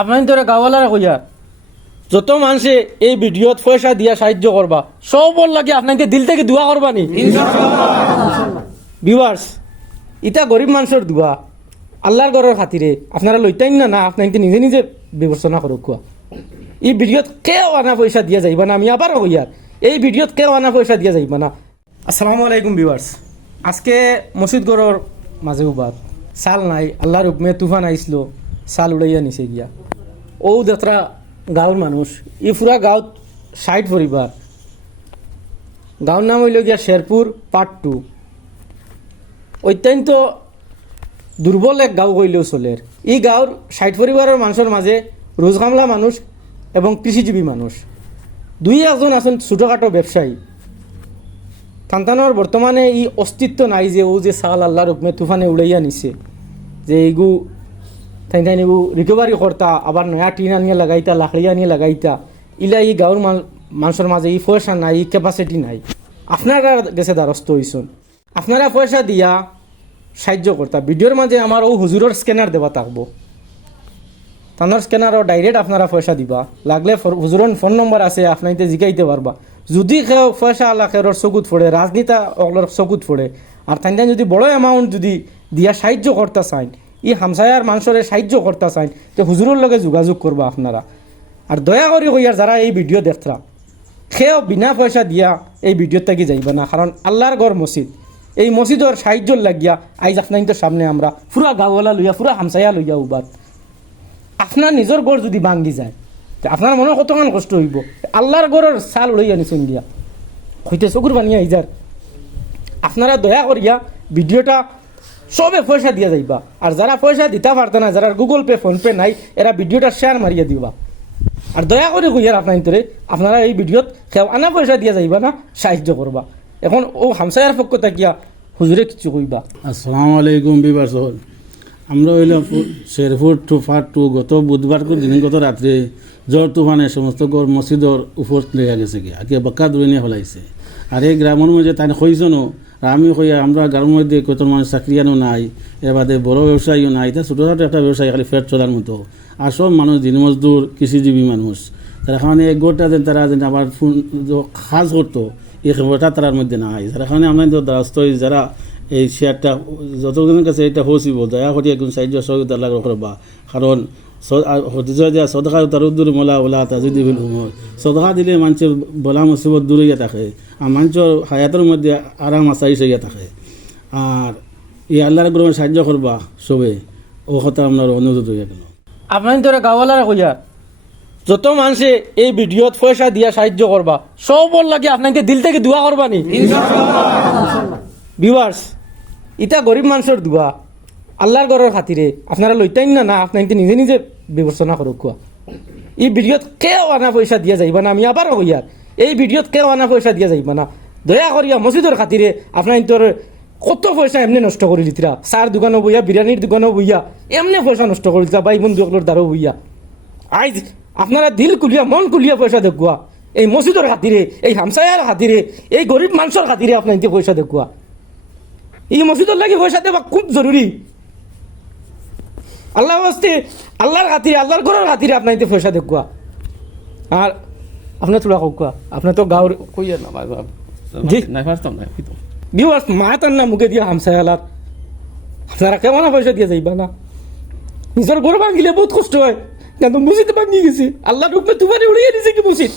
আপনার ধরে গাওয়ালারা কইয়া যত মানুষে এই ভিডিওত পয়সা দিয়া সাহায্য করবা সবর লাগে আপনাকে দিল থেকে দোয়া করবা নি ভিউয়ার্স ইটা গরিব মানুষের দোয়া আল্লাহর ঘরের খাতিরে আপনারা লইতেন না আপনাকে নিজে নিজে বিবেচনা করুক কোয়া এই ভিডিওত কেউ আনা পয়সা দিয়া যাইবা না আমি আবারও কইয়ার এই ভিডিওত কেউ আনা পয়সা দিয়া যাইবা না। আসসালামু আলাইকুম ভিউয়ার্স, আজকে মসজিদ ঘরের মাঝে উবাদ সাল নাই আল্লাহর হুকমে তুফান আইসলো সাল উড়াইয়া নিছে গিয়া ও যাত্রা গাঁৱৰ মানুষ ই পুরা গাঁৱত 60 পরিবার। গাঁৱৰ নাম হইল গিয়া শেরপুর পার্ট 2। অত্যন্ত দুর্বল এক গাঁও কইলেও চলের। এই গাঁৱৰ 60 পরিবারের মানুষের মাঝে রোজগামলা মানুষ এবং কৃষিজীবী মানুষ দুই একজন আছেন ছোটোখাটো ব্যবসায়ী। তান্তানোর বর্তমানে এই অস্তিত্ব নাই যে ও যে সাল আল্লাহর হুকমে তুফানে উড়াইয়া নিছে যে এইগু তাই এগু রিকভারি করতা আবার নয়া টিন আনিয়ে লাগাইতা লাকড়ি আনিয়ে লাগাইতা ইলা এই গাঁৱৰ মানুষের মাঝে এই পয়সা নাই এই ক্যাপাসিটি নাই। আপনারা গেছে দ্বারস্থ হইছেন, আপনারা পয়সা দিয়া সাহায্য করতা। ভিডিওর মাঝে আমার ও হুজুরের স্ক্যানার দেওয়া থাকবো, তানোর স্ক্যানারও ডাইরেক্ট আপনারা পয়সা দিবা। লাগলে হুজুরের ফোন নম্বর আছে আপনাইতে জিগাইতে পারবা। যদি কেউ পয়সা আল্লাহ খেরর চকুত ফোড়ে রাজনীতা অগলর চকুত ফোড়ে আর তাই যদি বড় অ্যামাউন্ট যদি দিয়া সাহায্য করতে চান ই হামসায়ার মানুষের সাহায্য করতে চান তো হুজুরের লগে যোগাযোগ করবা আপনারা। আর দয়া করি কইয়ার যারা এই ভিডিও দেখরা সেও বিনা পয়সা দিয়া এই ভিডিওর থাকি যাইবা না, কারণ আল্লাহর ঘর মসজিদ এই মসজিদের সাহায্য লাগিয়া আইজ আপনার সামনে আমরা পুরা গাঁওয়ালা লইয়া পুরা হামসায়া লইয়া উবাদ। আপনার নিজের গড় যদি ভাঙ্গি যায় আপনার মনে কতক্ষণ কষ্ট হইব। আল্লাহর গড়ের চাল উড়াইয়া নিছেন গিয়া হইতে চকুর বানিয়া ইজার। আপনারা দয়া করিয়া ভিডিওটা সবে পয়সা দিয়া যাইবা। আর যারা পয়সা দিতে পারত না, যারা গুগল পে ফোনপে নাই, এরা ভিডিওটা শেয়ার মারিয়া দিবা। আর দয়া করে কইয়ার আপনারা এই ভিডিওত কেউ আনা পয়সা দিয়া যাইবা না, সাহায্য করবা। এখন ও হামসায়ার পক্ষ থাকিয়া হুজুরে কিছু কইবা। আসসালামু আলাইকুম বিবাস। আমরা হইল শেরপুর টু পার্ট 2 গত বুধবার দিন গত রাত্রে জ্বর তুফানে সমস্ত গড় মসজিদর উপর লেগে গেছে গিয়া আগে বাক্কা দূরে নিয়ে ফেলাইছে। আর এই গ্রামের মধ্যে তাই কইসনো আমি কইয়া আমরা গ্রামের মধ্যে কত মানুষ চাকরিয়ানো নাই, এর বাদে বড় ব্যবসায়ীও নাই, এটা ছোটোখাটো একটা ব্যবসায়ী খালি ফেট চলার মতো। আর সব মানুষ দিনমজদুর কৃষিজীবী মানুষ তারা কারণে এক গোটা যেন তারা যেন আবার কাজ করতো এই খবরটা তার মধ্যে নাই। যারা কারণে আমরা দ্বারস্থ যারা এই শেয়ারটা যতজনের কাছে এটা হসিব দয়া করি একজন সাহায্য সহযোগিতা লাগ করবা। কারণ সদকা তারুদ্দুর মোলা ওলা তাজুদ্দিবুল উমর সদকা দিলে মানুষের বলা মুসিবত দূর হইয়া থাকে আর মানুষের হায়াতের মধ্যে আরাম আসাইস হইয়া থাকে। আর এই আল্লাহর গ্রহণে সাহায্য করবা সবে ও কথা আপনার অনুরোধ হইয়া গেল। আপনার ধরে গাঁওয়ালারা কইয়া যত মানুষে এই ভিডিওত পয়সা দিয়া সাহায্য করবা সবর লাগে আপনাকে দিল থেকে দোয়া করবা নি ভিউয়ার্স। ইটা গরিব মানুষের দোয়া আল্লাহর ঘরের খাতিরে আপনারা লইতেন না আপনাকে নিজে নিজে বিবেচনা করুক কোয়া এই ভিডিওত কেউ আনা পয়সা দিয়া যাইবা না আমি আবারও কইয়ার এই ভিডিওত কেউ আনা পয়সা দিয়া যাইবা না। দয়া করিয়া মসজিদের খাতিরে আপনার তোর কত পয়সা এমনি নষ্ট করে দিতরা, চার দোকানও বইয়া বিরিয়ানির দোকানও বইয়া এমনি পয়সা নষ্ট করে দিতরা, ভাই বন্ধুগুলোর দ্বারাও বইয়া। আইজ আপনারা দিল কুলিয়া মন কুলিয়া পয়সা দেখুয়া এই মসজিদের খাতিরে এই হামসায়ার খাতিরে এই গরিব মানুষের খাতিরে আপনার পয়সা দেখুয়া। এই মসজিদের লাগে পয়সা দেওয়া খুব জরুরি। আল্লাহ বাস্তে আল্লাহর খাতিরে আল্লাহর ঘরের খাতিরে আপনার পয়সা দেখুয়া। আর আপনার তোলা কোয়া আপনার তো গাঁর কইয়া না ভিউয়ার্স মাতার না মুখে দিয়া হামসায়ালার আপনারা কেমন পয়সা দিয়ে যাইবা না। নিজের ঘর ভাঙিলে বহুত কষ্ট হয়, কিন্তু মসজিদ ভাঙিয়ে গেছি আল্লাহর রূপে তুমারে উড়িয়ে দিয়েছে কি মসজিদ।